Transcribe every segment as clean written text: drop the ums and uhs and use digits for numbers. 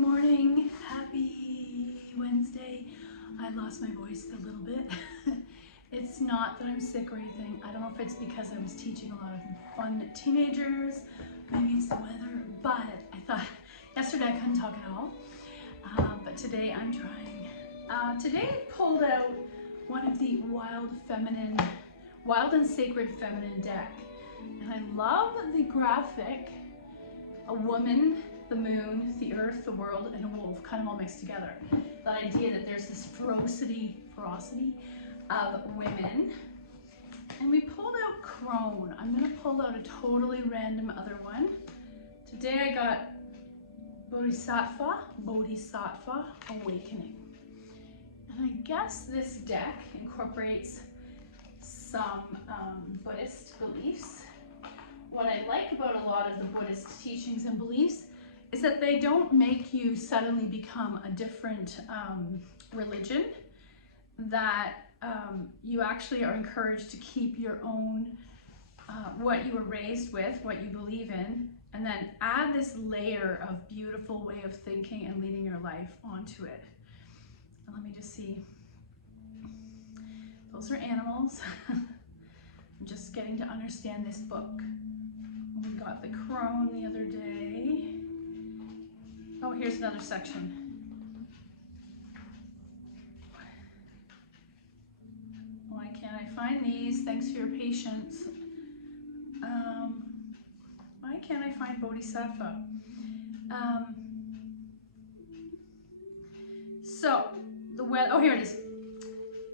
morning, happy Wednesday. I lost my voice a little bit. It's not that I'm sick or anything. I don't know if it's because I was teaching a lot of fun teenagers, maybe it's the weather, but I thought yesterday I couldn't talk at all, but today I'm trying. Today I pulled out one of the wild and sacred feminine deck, and I love the graphic, a woman, the moon, the earth, the world, and a wolf kind of all mixed together. That idea that there's this ferocity of women. And we pulled out crone. I'm gonna pull out a totally random other one. Today I got Bodhisattva, Awakening. And I guess this deck incorporates some Buddhist beliefs. What I like about a lot of the Buddhist teachings and beliefs is that they don't make you suddenly become a different religion, that you actually are encouraged to keep your own, what you were raised with, what you believe in, and then add this layer of beautiful way of thinking and leading your life onto it. And let me just see. Those are animals. I'm just getting to understand this book. We got the crone the other day. Oh, here's another section. Why can't I find these? Thanks for your patience. Why can't I find Bodhisattva? Oh, here it is.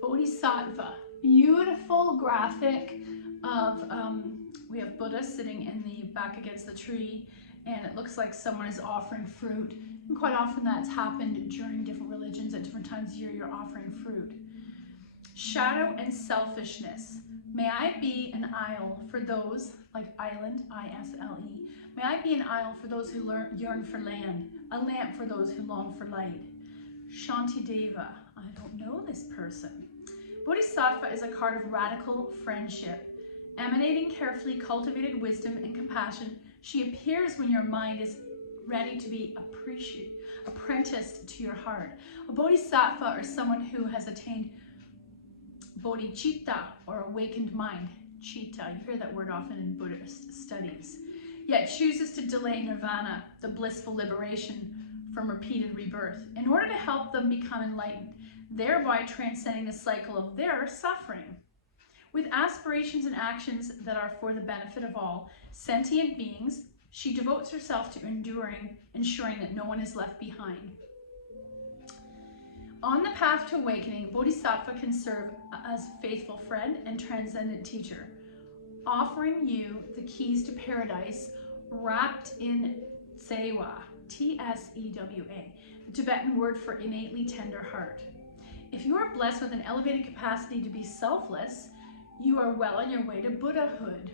Bodhisattva. Beautiful graphic of, we have Buddha sitting in the back against the tree, and it looks like someone is offering fruit. And quite often that's happened during different religions at different times of year, you're offering fruit. Shadow and selfishness. May I be an isle for those, like island, I-S-L-E. May I be an isle for those who yearn for land, a lamp for those who long for light. Shantideva. I don't know this person. Bodhisattva is a card of radical friendship. Emanating carefully cultivated wisdom and compassion, she appears when your mind is ready to be apprenticed to your heart. A bodhisattva, or someone who has attained bodhicitta, or awakened mind. Chitta, you hear that word often in Buddhist studies. Yet chooses to delay nirvana, the blissful liberation from repeated rebirth, in order to help them become enlightened, thereby transcending the cycle of their suffering. With aspirations and actions that are for the benefit of all sentient beings, she devotes herself to ensuring that no one is left behind. On the path to awakening, Bodhisattva can serve as faithful friend and transcendent teacher, offering you the keys to paradise wrapped in Tsewa, T-S-E-W-A, the Tibetan word for innately tender heart. If you are blessed with an elevated capacity to be selfless, you are well on your way to Buddhahood.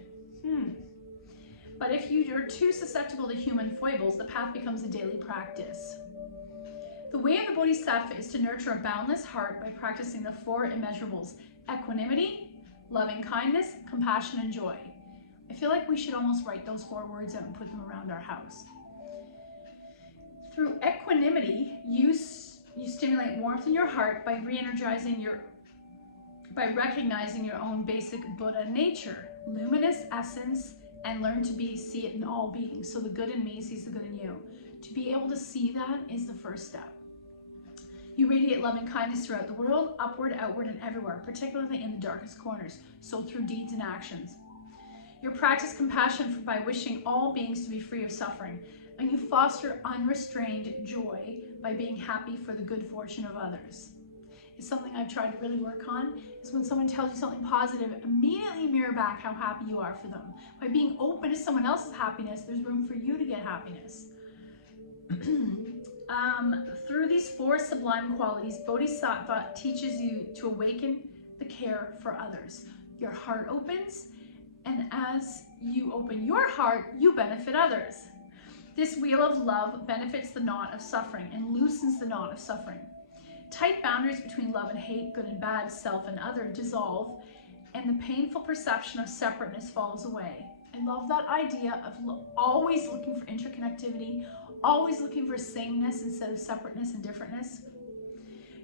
But if you are too susceptible to human foibles, the path becomes a daily practice. The way of the Bodhisattva is to nurture a boundless heart by practicing the four immeasurables: equanimity, loving kindness, compassion, and joy. I feel like we should almost write those 4 words out and put them around our house. Through equanimity, you stimulate warmth in your heart by recognizing your own basic Buddha nature, luminous essence, and learn to see it in all beings. So the good in me sees the good in you. To be able to see that is the first step. You radiate loving kindness throughout the world, upward, outward, and everywhere, particularly in the darkest corners, so through deeds and actions. You practice compassion by wishing all beings to be free of suffering, and you foster unrestrained joy by being happy for the good fortune of others. It's something I've tried to really work on, is when someone tells you something positive, immediately mirror back how happy you are for them. By being open to someone else's happiness, there's room for you to get happiness. Through these 4 sublime qualities, Bodhisattva teaches you to awaken the care for others. Your heart opens, and as you open your heart, you benefit others. This wheel of love benefits the knot of suffering and loosens the knot of suffering. Tight boundaries between love and hate, good and bad, self and other dissolve, and the painful perception of separateness falls away. I love that idea of always looking for interconnectivity, always looking for sameness instead of separateness and differentness.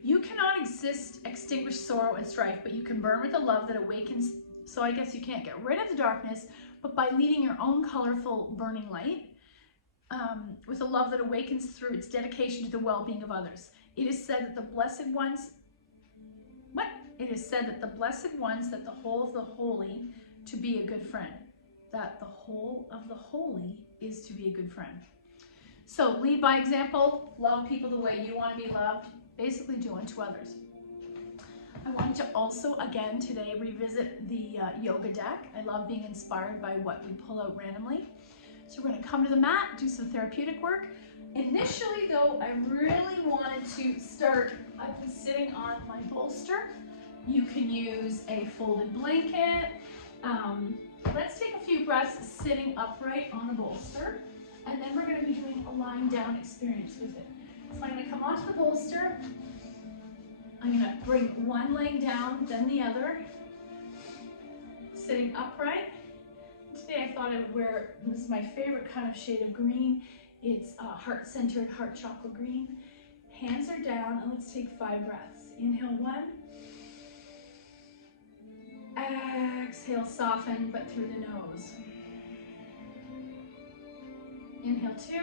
You cannot extinguish sorrow and strife, but you can burn with the love that awakens. So I guess you can't get rid of the darkness, but by leading your own colorful burning light, with a love that awakens through its dedication to the well-being of others. It is said that the blessed ones, It is said that the blessed ones, that the whole of the holy to be a good friend. That the whole of the holy is to be a good friend. So lead by example, love people the way you want to be loved, basically do unto others. I wanted to also, again, today revisit the yoga deck. I love being inspired by what we pull out randomly. So we're going to come to the mat, do some therapeutic work. Initially though, I really wanted to start, I've been sitting on my bolster. You can use a folded blanket. Let's take a few breaths sitting upright on the bolster, and then we're going to be doing a lying down experience with it. So I'm going to come onto the bolster. I'm going to bring one leg down, then the other, sitting upright. Today I thought I would wear, this is my favorite kind of shade of green. It's heart-centered, heart chakra green. Hands are down, and let's take 5 breaths. Inhale 1. Exhale, soften, but through the nose. Inhale 2.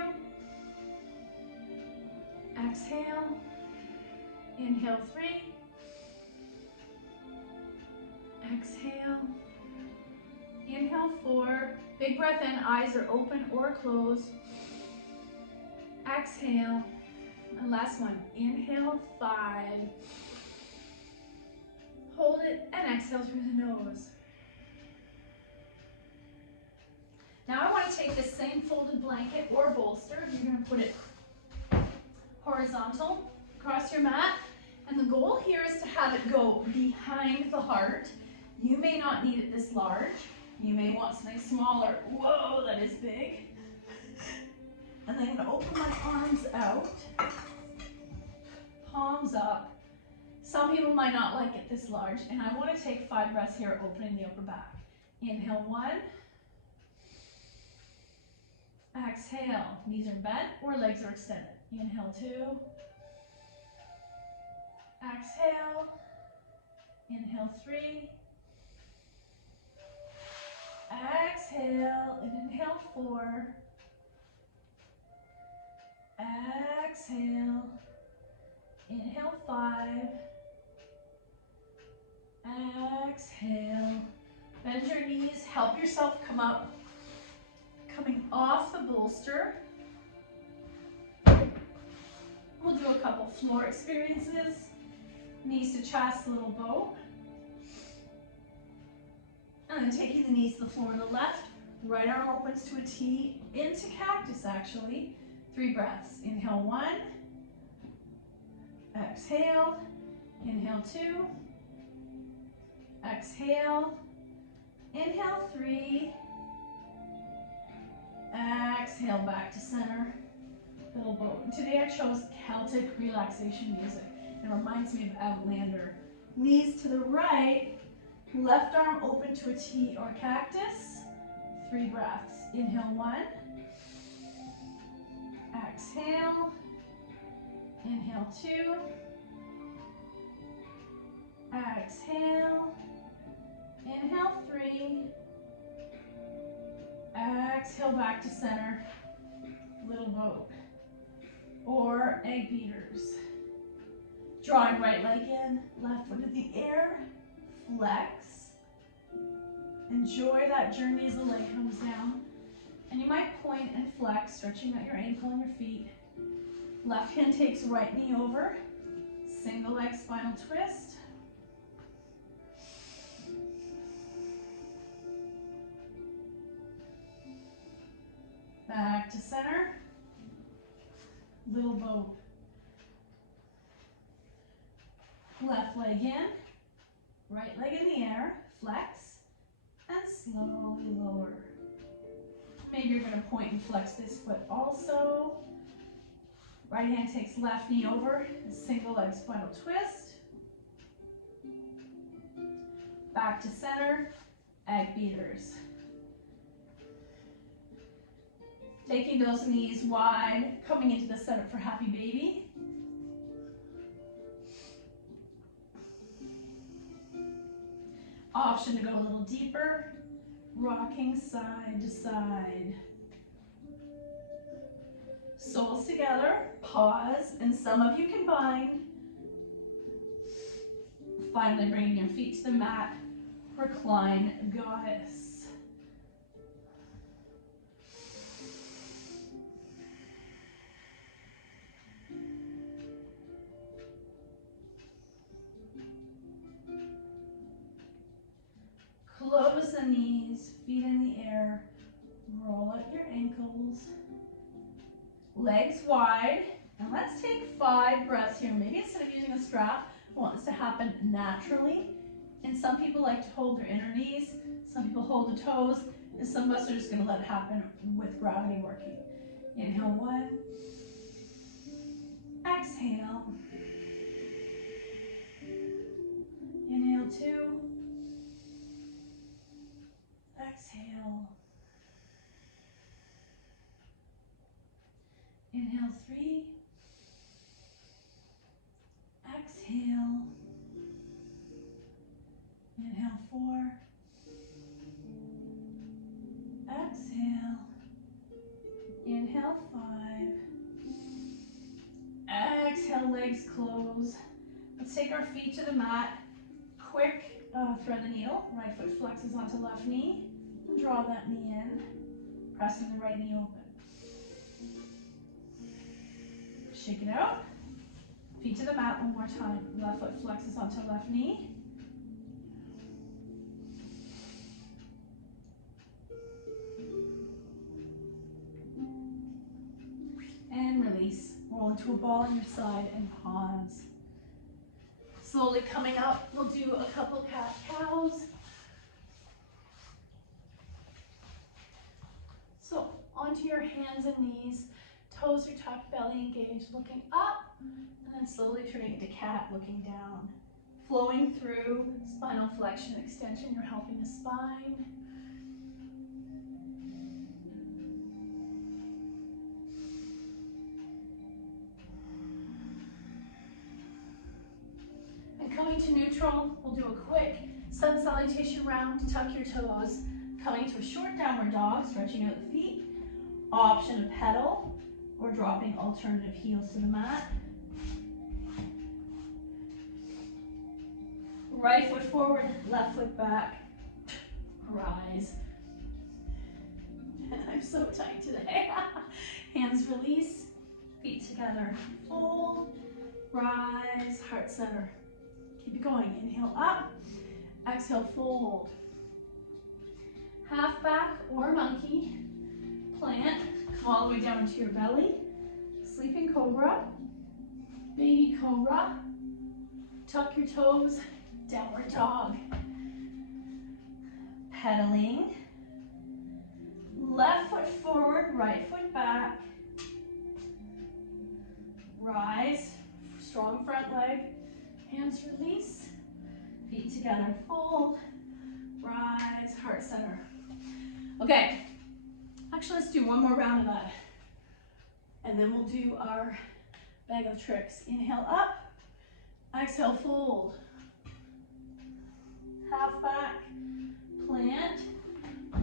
Exhale. Inhale 3. Exhale. Inhale 4. Big breath in, eyes are open or closed. Exhale. And last one. Inhale 5. Hold it and exhale through the nose. Now I want to take this same folded blanket or bolster. You're going to put it horizontal across your mat. And the goal here is to have it go behind the heart. You may not need it this large. You may want something smaller. Whoa, that is big. And then I'm going to open my arms out. Palms up. Some people might not like it this large, and I want to take 5 breaths here, opening the upper back. Inhale 1. Exhale. Knees are bent or legs are extended. Inhale 2. Exhale. Inhale 3. Exhale and inhale 4. Exhale. Inhale 5. Exhale. Bend your knees. Help yourself come up. Coming off the bolster. We'll do a couple floor experiences. Knees to chest, little boat. And then taking the knees to the floor on the left. Right arm opens to a T, into cactus actually. 3 breaths. Inhale 1. Exhale. Inhale 2. Exhale. Inhale 3. Exhale back to center. Little boat. Today I chose Celtic relaxation music. It reminds me of Outlander. Knees to the right. Left arm open to a T or cactus. 3 breaths. Inhale 1. Exhale. Inhale 2. Exhale. Inhale 3. Exhale back to center. Little boat. Or egg beaters. Drawing right leg in, left foot in the air. Flex. Enjoy that journey as the leg comes down. And you might point and flex, stretching out your ankle and your feet. Left hand takes right knee over. Single leg spinal twist. Back to center. Little boat. Left leg in. Right leg in the air. Flex. And slowly lower. Maybe you're going to point and flex this foot also. Right hand takes left knee over. Single leg spinal twist. Back to center. Egg beaters. Taking those knees wide, coming into the center for happy baby. Option to go a little deeper, rocking side to side. Soles together, pause, and some of you can bind. Finally bringing your feet to the mat, recline goddess. Close the knees, feet in the air, roll out your ankles, legs wide, and let's take 5 breaths here. Maybe instead of using a strap, I want this to happen naturally. And some people like to hold their inner knees, some people hold the toes, and some of us are just going to let it happen with gravity working. Inhale 1, exhale, inhale 2, exhale, inhale 3, exhale, inhale 4, exhale, inhale 5, exhale, legs close. Let's take our feet to the mat. Quick thread the needle, right foot flexes onto left knee, and draw that knee in, pressing the right knee open. Shake it out. Feet to the mat one more time. Left foot flexes onto left knee. And release. Roll into a ball on your side and pause. Slowly coming up, we'll do a couple cat-cows. So onto your hands and knees, toes are tucked, belly engaged, looking up, and then slowly turning into cat, looking down. Flowing through spinal flexion, extension, you're helping the spine. Coming to neutral, we'll do a quick sun salutation round to tuck your toes. Coming to a short downward dog, stretching out the feet. Option to pedal or dropping alternative heels to the mat. Right foot forward, left foot back. Rise. I'm so tight today. Hands release, feet together. Fold, rise, heart center. Keep it going. Inhale up, exhale fold. Half back or monkey. Plant, come all the way down into your belly. Sleeping cobra, baby cobra. Tuck your toes, downward dog. Pedaling. Left foot forward, right foot back. Rise, strong front leg. Hands release, feet together, fold, rise, heart center. Okay, actually let's do one more round of that. And then we'll do our bag of tricks. Inhale up, exhale fold. Half back, plant,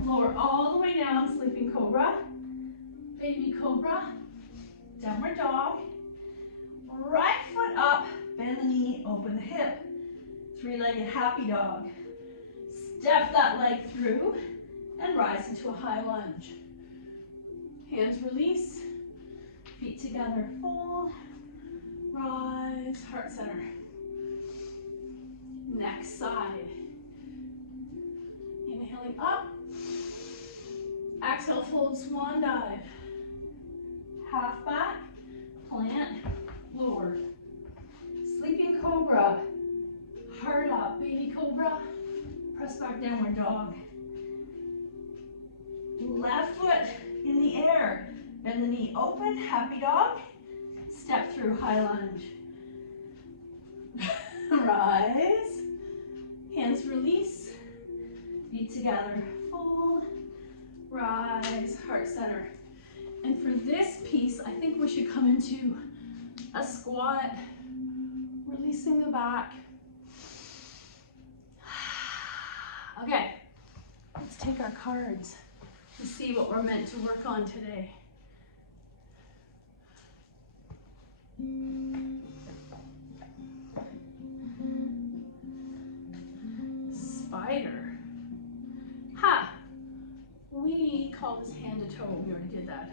lower all the way down, sleeping cobra, baby cobra, downward dog, right foot up, bend the knee, open the hip. Three-legged happy dog. Step that leg through and rise into a high lunge. Hands release, feet together, fold, rise, heart center. Next side. Inhaling up, exhale, fold, swan dive. Half back, plant, lower. Sleeping cobra, heart up, baby cobra, press back, downward dog. Left foot in the air, bend the knee open, happy dog, step through, high lunge. Rise, hands release, feet together, fold, rise, heart center. And for this piece, I think we should come into a squat, releasing the back. Okay, let's take our cards to see what we're meant to work on today. Spider. Ha! We call this hand to toe. We already did that.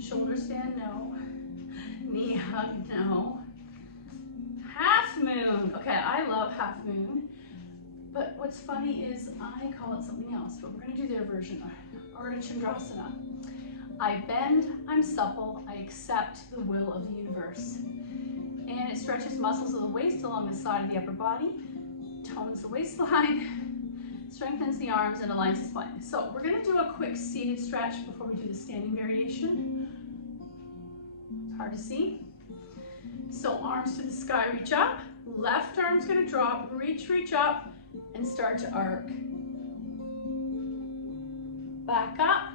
Shoulder stand, no. Knee hug, no. Half moon. Okay, I love half moon. But what's funny is I call it something else, but we're going to do their version. Ardha Chandrasana. I bend, I'm supple, I accept the will of the universe. And it stretches muscles of the waist along the side of the upper body, tones the waistline, strengthens the arms, and aligns the spine. So we're going to do a quick seated stretch before we do the standing variation. It's hard to see. So arms to the sky, reach up. Left arm's going to drop, reach up, and start to arc. Back up,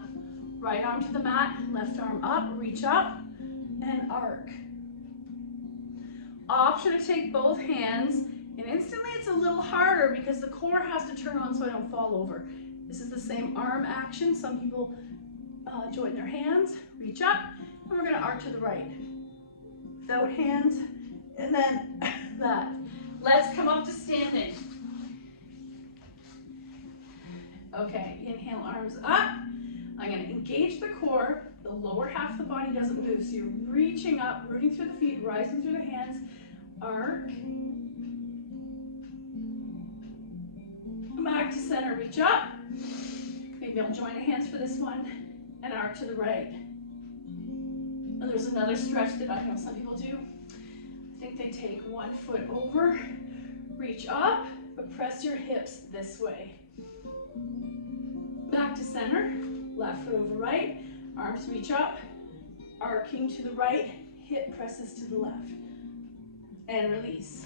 right arm to the mat, left arm up, reach up, and arc. Option to take both hands, and instantly it's a little harder because the core has to turn on so I don't fall over. This is the same arm action. Some people join their hands, reach up, and we're going to arc to the right. Without hands, and then that. Let's come up to standing. Okay, inhale, arms up. I'm going to engage the core. The lower half of the body doesn't move, so you're reaching up, rooting through the feet, rising through the hands. Arc. Back to center, reach up. Maybe I'll join the hands for this one, and arc to the right. And there's another stretch that I know some people do. I think they take one foot over, reach up, but press your hips this way. Back to center, left foot over right, arms reach up, arcing to the right, hip presses to the left, and release.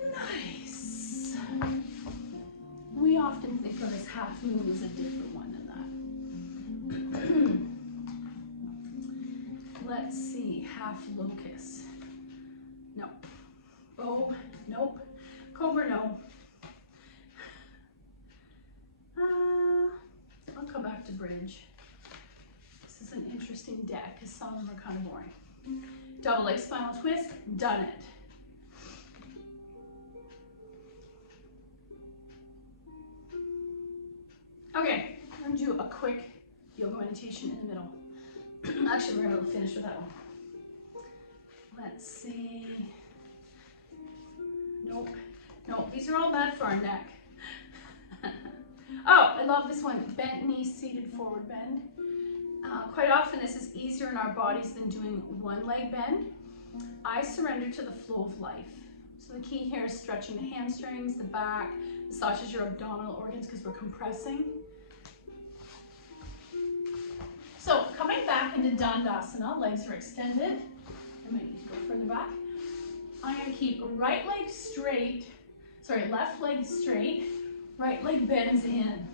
Nice. We often think of this half moon as a different one than that. Let's see, half locust. No. Bow, nope. Cobra, no. I'll come back to bridge. This is an interesting deck because some of them are kind of boring. Double leg spinal twist, done it. Okay, I'm going to do a quick yoga meditation in the middle. Actually, we're going to finish with that one. Let's see. Nope. No, these are all bad for our neck. Oh, I love this one. Bent knee, seated forward bend. Quite often this is easier in our bodies than doing one leg bend. I surrender to the flow of life. So the key here is stretching the hamstrings, the back, massages your abdominal organs because we're compressing. So coming back into Dandasana, legs are extended. I might need to go further back. I'm going to keep right leg straight, left leg straight, right leg bends in.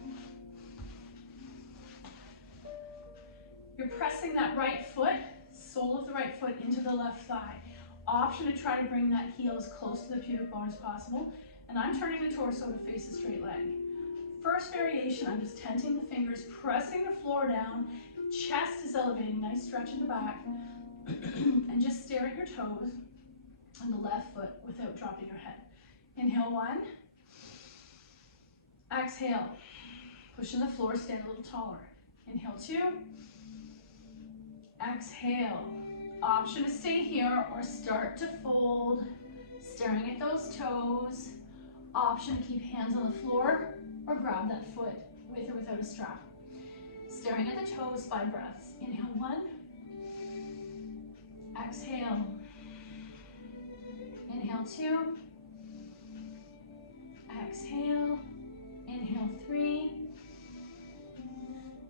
You're pressing that right foot, sole of the right foot into the left thigh. Option to try to bring that heel as close to the pubic bone as possible. And I'm turning the torso to face a straight leg. First variation, I'm just tenting the fingers, pressing the floor down. Chest is elevating, nice stretch in the back. And just stare at your toes on the left foot without dropping your head. Inhale, one. Exhale. Pushing the floor, stand a little taller. Inhale, two. Exhale. Option to stay here or start to fold, staring at those toes. Option to keep hands on the floor or grab that foot with or without a strap. Staring at the toes, 5 breaths. Inhale, one. Exhale. Inhale, two. Exhale. Inhale, 3.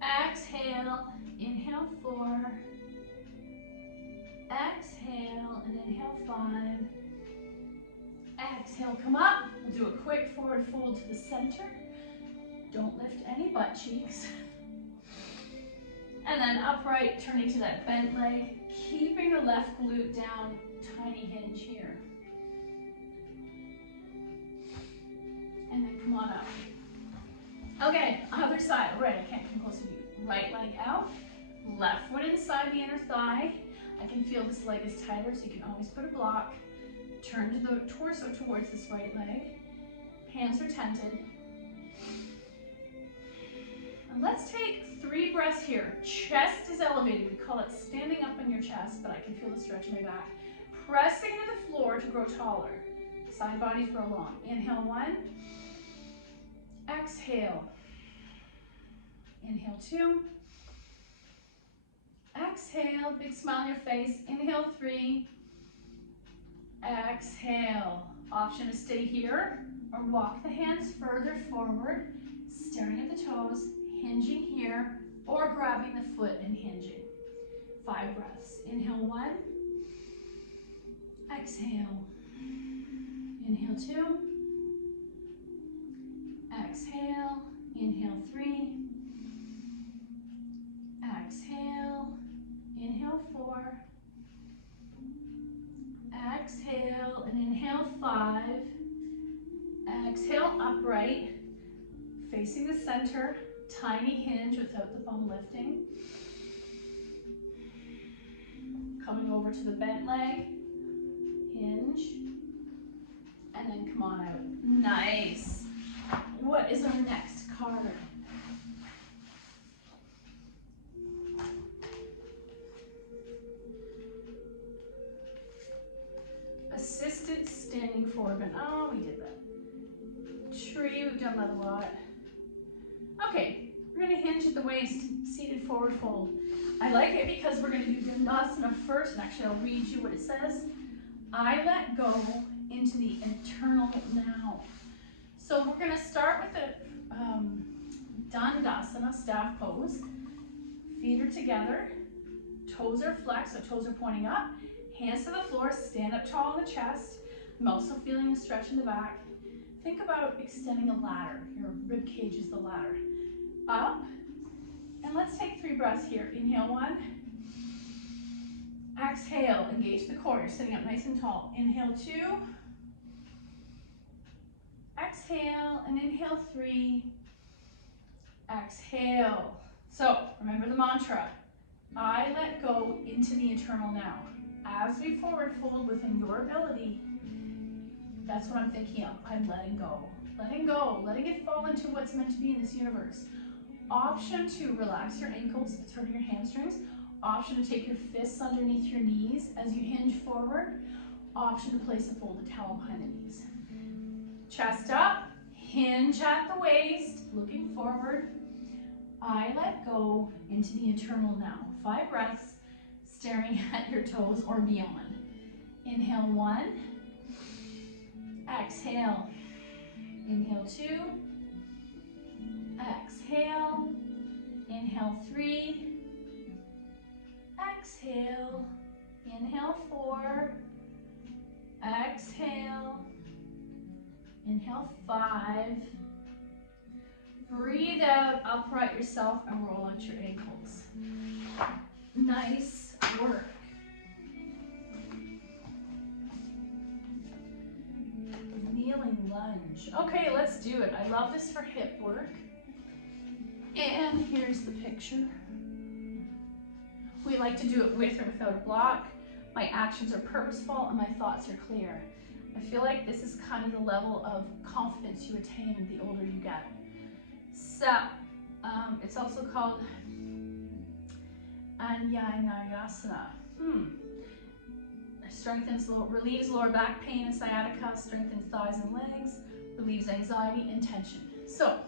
Exhale. Inhale, 4. Exhale and inhale, 5. Exhale, come up. We'll do a quick forward fold to the center. Don't lift any butt cheeks. And then upright, turning to that bent leg, keeping the left glute down, tiny hinge here. And then come on up. Okay, other side. Right, I can't come closer to you. Right leg out, left foot inside the inner thigh. I can feel this leg is tighter, so you can always put a block. Turn the torso towards this right leg. Hands are tented. And let's take 3 breaths here. Chest is elevated. We call it standing up on your chest, but I can feel the stretch in my back. Pressing to the floor to grow taller. Side bodies grow long. Inhale 1. Exhale. Inhale 2. Exhale. Big smile on your face. Inhale 3. Exhale. Option to stay here or walk the hands further forward, staring at the toes, hinging here, or grabbing the foot and hinging. 5 breaths. Inhale 1. Exhale. Inhale 2. Exhale. Inhale 3. Exhale. Inhale 4. Exhale and inhale 5. Exhale upright, facing the center, tiny hinge without the bum lifting. Coming over to the bent leg, hinge, and then come on out. Nice. What is our next card? Assisted standing forward bend. Oh, we did that. Tree, we've done that a lot. Okay, we're gonna hinge at the waist, seated forward fold. I like it because we're gonna do Dandasana first, and actually I'll read you what it says. I let go into the internal now. So we're gonna start with the Dandasana, staff pose. Feet are together, toes are flexed, so toes are pointing up. Hands to the floor, stand up tall in the chest. I'm also feeling a stretch in the back. Think about extending a ladder. Your rib cage is the ladder. Up, and let's take 3 breaths here. Inhale 1. Exhale, engage the core. You're sitting up nice and tall. Inhale 2. Exhale, and inhale 3. Exhale. So, remember the mantra. I let go into the eternal now. As we forward fold within your ability, that's what I'm thinking of. I'm letting go. Letting go, letting it fall into what's meant to be in this universe. Option to relax your ankles, it's hurting your hamstrings. Option to take your fists underneath your knees as you hinge forward. Option to place a folded towel behind the knees. Chest up, hinge at the waist, looking forward. I let go into the eternal now. 5 breaths, staring at your toes or beyond. Inhale 1. Exhale. Inhale 2. Exhale. Inhale 3. Exhale. Inhale 4. Exhale. Inhale 5. Breathe out, upright yourself, and roll out your ankles. Nice work. Kneeling lunge. Okay, let's do it. I love this for hip work. And here's the picture. We like to do it with or without a block. My actions are purposeful and my thoughts are clear. I feel like this is kind of the level of confidence you attain the older you get. So, it's also called Anyanayasana. Strengthens, relieves lower back pain and sciatica, strengthens thighs and legs, relieves anxiety and tension. So,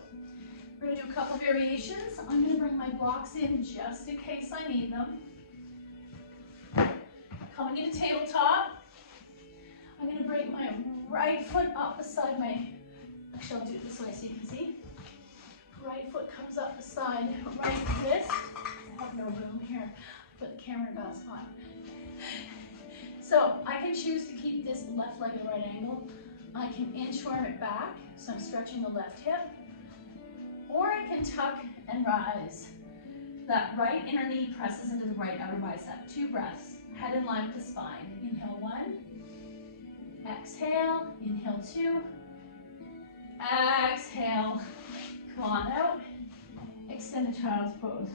we're gonna do a couple variations. I'm gonna bring my blocks in just in case I need them. Coming into tabletop, I'm gonna bring my right foot up beside my, actually I'll do it this way so you can see. Right foot comes up beside right wrist. I have no room here. Put the camera in a bad spot. So I can choose to keep this left leg at a right angle. I can inchworm it back, so I'm stretching the left hip. Or I can tuck and rise. That right inner knee presses into the right outer bicep. 2 breaths. Head in line with the spine. Inhale 1. Exhale. Inhale 2. Exhale. Come on out. Extended child's pose.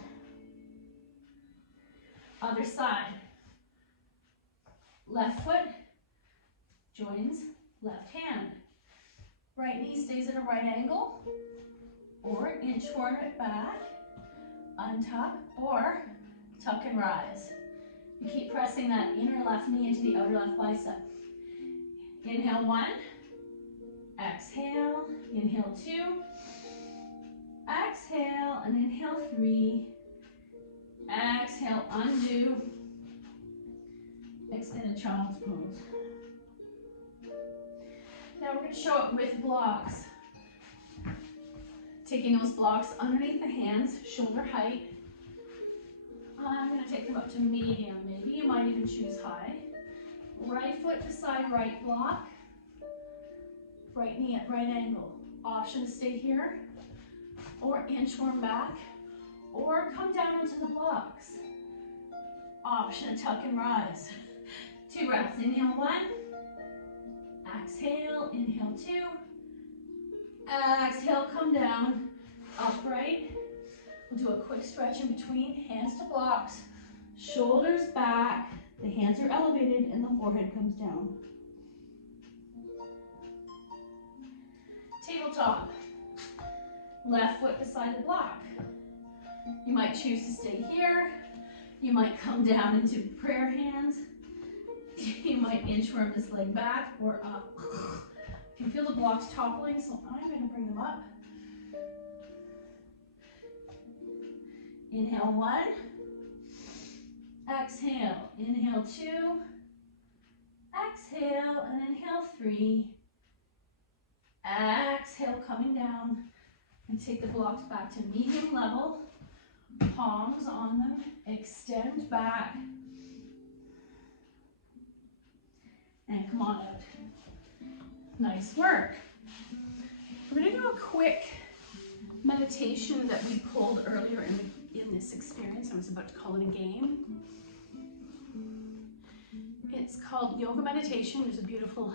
Other side. Left foot joins left hand. Right knee stays at a right angle, or inchworm it back, untuck, or tuck and rise. You keep pressing that inner left knee into the outer left bicep. Inhale 1, exhale, inhale 2, exhale, and inhale 3, exhale, undo, extended child's pose. Now we're going to show up with blocks. Taking those blocks underneath the hands, shoulder height. I'm going to take them up to medium. Maybe you might even choose high. Right foot beside right block. Right knee at right angle. Option to stay here, or inchworm back, or come down into the blocks. Option to tuck and rise. 2 breaths. Inhale 1. Exhale, inhale 2. Exhale, come down, upright. We'll do a quick stretch in between, hands to blocks, shoulders back, the hands are elevated and the forehead comes down. Tabletop, left foot beside the block. You might choose to stay here. You might come down into prayer hands. You might inchworm this leg back or up. You can feel the blocks toppling, so I'm going to bring them up. Inhale 1. Exhale. Inhale 2. Exhale and inhale 3. Exhale, coming down. And take the blocks back to medium level. Palms on them. Extend back. And come on out. Nice work. We're going to do a quick meditation that we pulled earlier in this experience. I was about to call it a game. It's called yoga meditation. There's a beautiful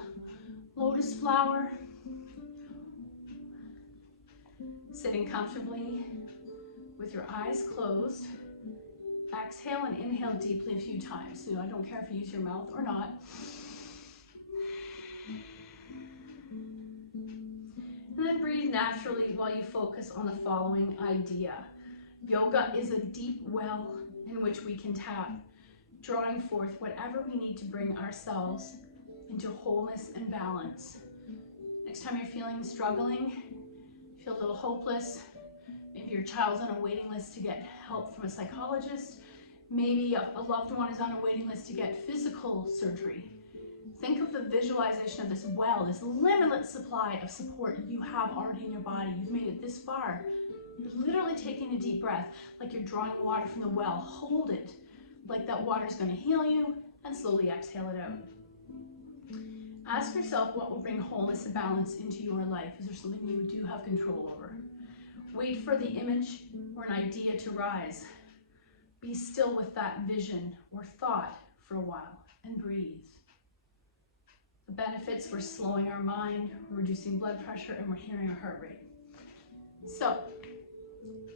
lotus flower. Sitting comfortably with your eyes closed. Exhale and inhale deeply a few times. So I don't care if you use your mouth or not. And then breathe naturally while you focus on the following idea. Yoga is a deep well in which we can tap, drawing forth whatever we need to bring ourselves into wholeness and balance. Next time you're feeling struggling, feel a little hopeless, maybe your child's on a waiting list to get help from a psychologist, maybe a loved one is on a waiting list to get physical surgery. Think of the visualization of this well, this limitless supply of support you have already in your body. You've made it this far. You're literally taking a deep breath, like you're drawing water from the well. Hold it, like that water's going to heal you, and slowly exhale it out. Ask yourself what will bring wholeness and balance into your life. Is there something you do have control over? Wait for the image or an idea to rise. Be still with that vision or thought for a while and breathe. The benefits, we're slowing our mind, we're reducing blood pressure, and we're hearing our heart rate. So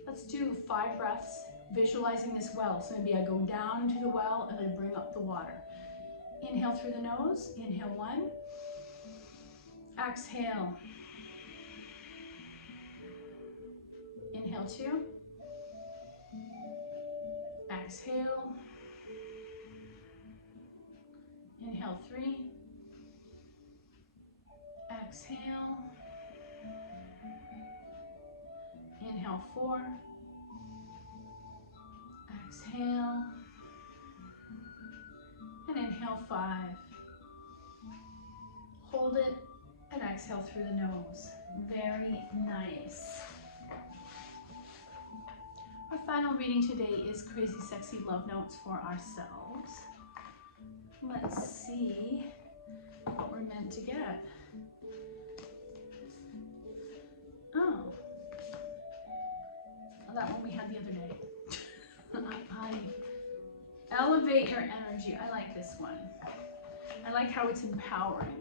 let's do 5 breaths, visualizing this well. So maybe I go down into the well and I bring up the water. Inhale through the nose. Inhale 1. Exhale. Inhale 2. Exhale. Inhale 3. Exhale. Inhale 4. Exhale. And inhale 5. Hold it and exhale through the nose. Very nice. Our final reading today is Crazy Sexy Love Notes for Ourselves. Let's see what we're meant to get. Oh, well, that one we had the other day. elevate your energy. I like this one. I like how it's empowering.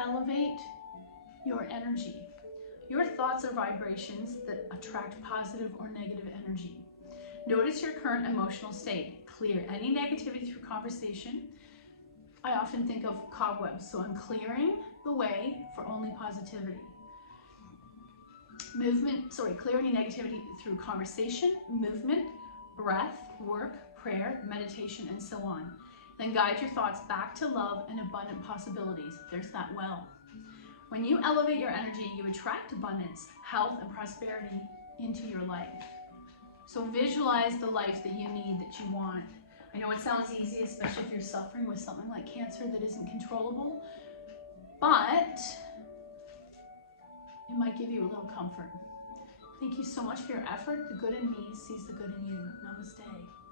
Elevate your energy. Your thoughts are vibrations that attract positive or negative energy. Notice your current emotional state. Clear any negativity through conversation. I often think of cobwebs, so I'm clearing the way for only positivity. Clear any negativity through conversation, movement, breath, work, prayer, meditation, and so on. Then guide your thoughts back to love and abundant possibilities. There's that well. When you elevate your energy, you attract abundance, health, and prosperity into your life. So visualize the life that you need, that you want. I know it sounds easy, especially if you're suffering with something like cancer that isn't controllable, but it might give you a little comfort. Thank you so much for your effort. The good in me sees the good in you. Namaste.